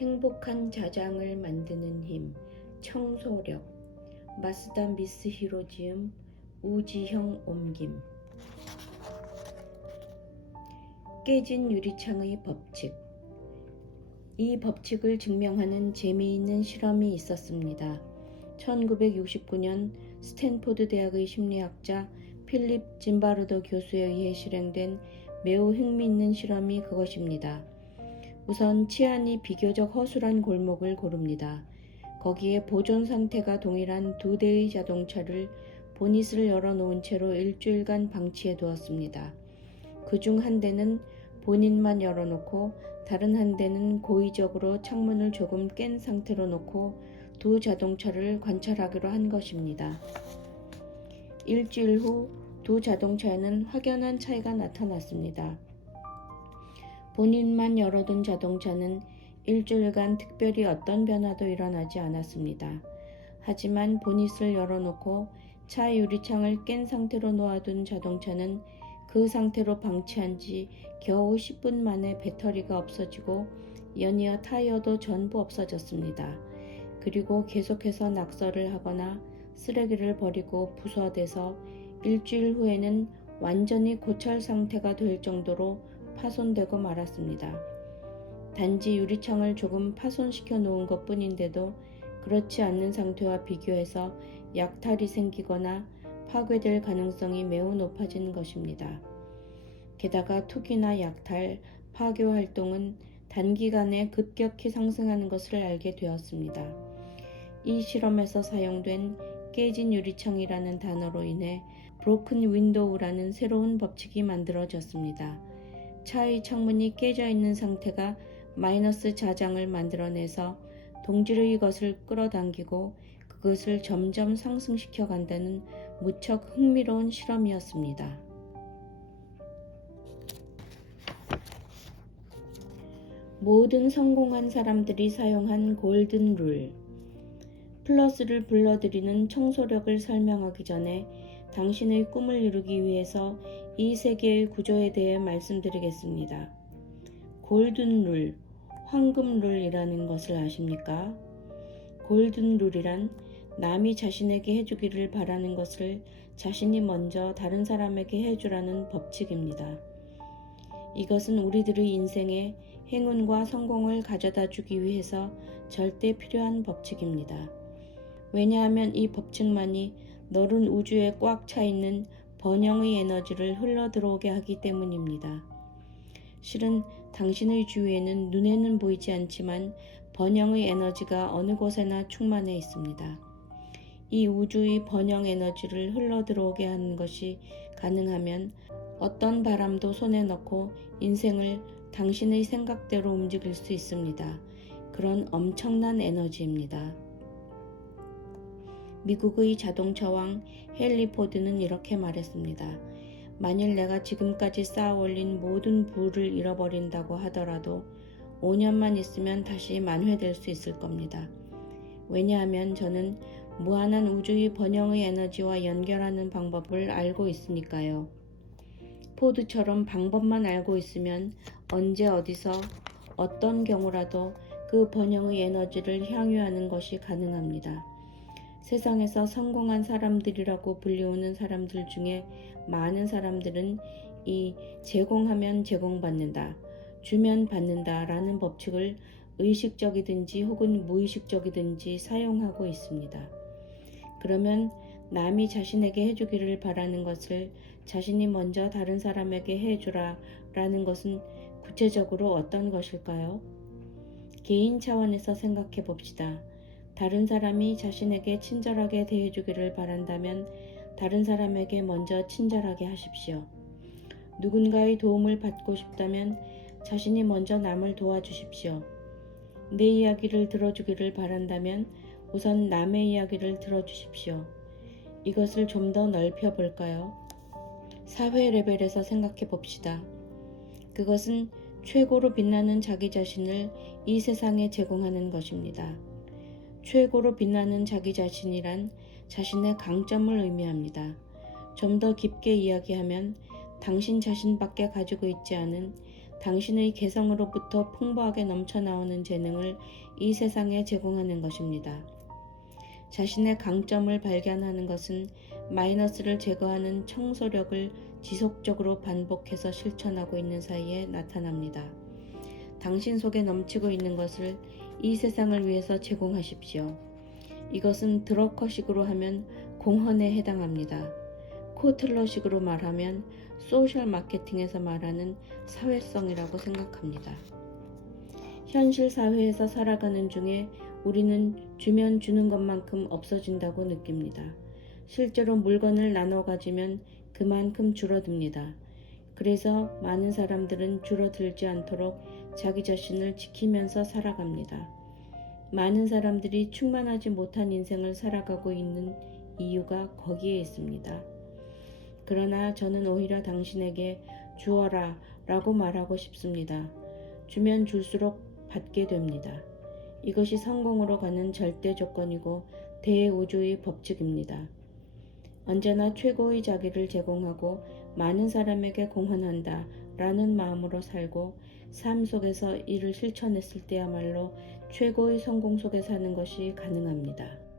행복한 자장을 만드는 힘, 청소력, 마스다 미스 히로 지음, 우지형 옮김. 깨진 유리창의 법칙. 이 법칙을 증명하는 재미있는 실험이 있었습니다. 1969년 스탠포드 대학의 심리학자 필립 짐바르도 상교수에 의해 실행된 매우 흥미있는 실험이 그것입니다. 우선 치안이 비교적 허술한 골목을 고릅니다. 거기에 보존 상태가 동일한 2대의 자동차를 보닛을 열어놓은 채로 일주일간 방치해 두었습니다. 그중 한 대는 보닛만 열어놓고 다른 한 대는 고의적으로 창문을 조금 깬 상태로 놓고 두 자동차를 관찰하기로 한 것입니다. 일주일 후 두 자동차에는 확연한 차이가 나타났습니다. 보닛만 열어둔 자동차는 일주일간 특별히 어떤 변화도 일어나지 않았습니다. 하지만 보닛을 열어놓고 차 유리창을 깬 상태로 놓아둔 자동차는 그 상태로 방치한 지 겨우 10분 만에 배터리가 없어지고 연이어 타이어도 전부 없어졌습니다. 그리고 계속해서 낙서를 하거나 쓰레기를 버리고 부서대서 일주일 후에는 완전히 고철 상태가 될 정도로 파손되고 말았습니다. 단지 유리창을 조금 파손시켜 놓은 것 뿐인데도 그렇지 않는 상태와 비교해서 약탈이 생기거나 파괴될 가능성이 매우 높아진 것입니다. 게다가 투기나 약탈, 파괴 활동은 단기간에 급격히 상승하는 것을 알게 되었습니다. 이 실험에서 사용된 깨진 유리창이라는 단어로 인해 브로큰 윈도우라는 새로운 법칙이 만들어졌습니다. 차의 창문이 깨져 있는 상태가 마이너스 자장을 만들어내서 동질의 것을 끌어당기고 그것을 점점 상승시켜 간다는 무척 흥미로운 실험이었습니다. 모든 성공한 사람들이 사용한 골든 룰. 플러스를 불러들이는 청소력을 설명하기 전에 당신의 꿈을 이루기 위해서 이 세계의 구조에 대해 말씀드리겠습니다. 골든 룰, 황금 룰이라는 것을 아십니까? 골든 룰이란 남이 자신에게 해주기를 바라는 것을 자신이 먼저 다른 사람에게 해주라는 법칙입니다. 이것은 우리들의 인생에 행운과 성공을 가져다 주기 위해서 절대 필요한 법칙입니다. 왜냐하면 이 법칙만이 넓은 우주에 꽉 차 있는 번영의 에너지를 흘러 들어오게 하기 때문입니다. 실은 당신의 주위에는 눈에는 보이지 않지만 번영의 에너지가 어느 곳에나 충만해 있습니다. 이 우주의 번영 에너지를 흘러 들어오게 하는 것이 가능하면 어떤 바람도 손에 넣고 인생을 당신의 생각대로 움직일 수 있습니다. 그런 엄청난 에너지입니다. 미국의 자동차왕 헨리 포드는 이렇게 말했습니다. 만일 내가 지금까지 쌓아 올린 모든 부를 잃어버린다고 하더라도 5년만 있으면 다시 만회될 수 있을 겁니다. 왜냐하면 저는 무한한 우주의 번영의 에너지와 연결하는 방법을 알고 있으니까요. 포드처럼 방법만 알고 있으면 언제 어디서 어떤 경우라도 그 번영의 에너지를 향유하는 것이 가능합니다. 세상에서 성공한 사람들이라고 불리우는 사람들 중에 많은 사람들은 이 제공하면 제공받는다, 주면 받는다 라는 법칙을 의식적이든지 혹은 무의식적이든지 사용하고 있습니다. 그러면 남이 자신에게 해주기를 바라는 것을 자신이 먼저 다른 사람에게 해주라 라는 것은 구체적으로 어떤 것일까요? 개인 차원에서 생각해 봅시다. 다른 사람이 자신에게 친절하게 대해주기를 바란다면 다른 사람에게 먼저 친절하게 하십시오. 누군가의 도움을 받고 싶다면 자신이 먼저 남을 도와주십시오. 내 이야기를 들어주기를 바란다면 우선 남의 이야기를 들어주십시오. 이것을 좀 더 넓혀 볼까요? 사회 레벨에서 생각해 봅시다. 그것은 최고로 빛나는 자기 자신을 이 세상에 제공하는 것입니다. 최고로 빛나는 자기 자신이란 자신의 강점을 의미합니다. 좀 더 깊게 이야기하면 당신 자신밖에 가지고 있지 않은 당신의 개성으로부터 풍부하게 넘쳐나오는 재능을 이 세상에 제공하는 것입니다. 자신의 강점을 발견하는 것은 마이너스를 제거하는 청소력을 지속적으로 반복해서 실천하고 있는 사이에 나타납니다. 당신 속에 넘치고 있는 것을 이 세상을 위해서 제공하십시오. 이것은 드러커식으로 하면 공헌에 해당합니다. 코틀러식으로 말하면 소셜 마케팅에서 말하는 사회성이라고 생각합니다. 현실 사회에서 살아가는 중에 우리는 주면 주는 것만큼 없어진다고 느낍니다. 실제로 물건을 나눠 가지면 그만큼 줄어듭니다. 그래서 많은 사람들은 줄어들지 않도록 자기 자신을 지키면서 살아갑니다. 많은 사람들이 충만하지 못한 인생을 살아가고 있는 이유가 거기에 있습니다. 그러나 저는 오히려 당신에게 주어라 라고 말하고 싶습니다. 주면 줄수록 받게 됩니다. 이것이 성공으로 가는 절대 조건이고 대우주의 법칙입니다. 언제나 최고의 자기를 제공하고 많은 사람에게 공헌한다 라는 마음으로 살고 삶 속에서 이를 실천했을 때야말로 최고의 성공 속에 사는 것이 가능합니다.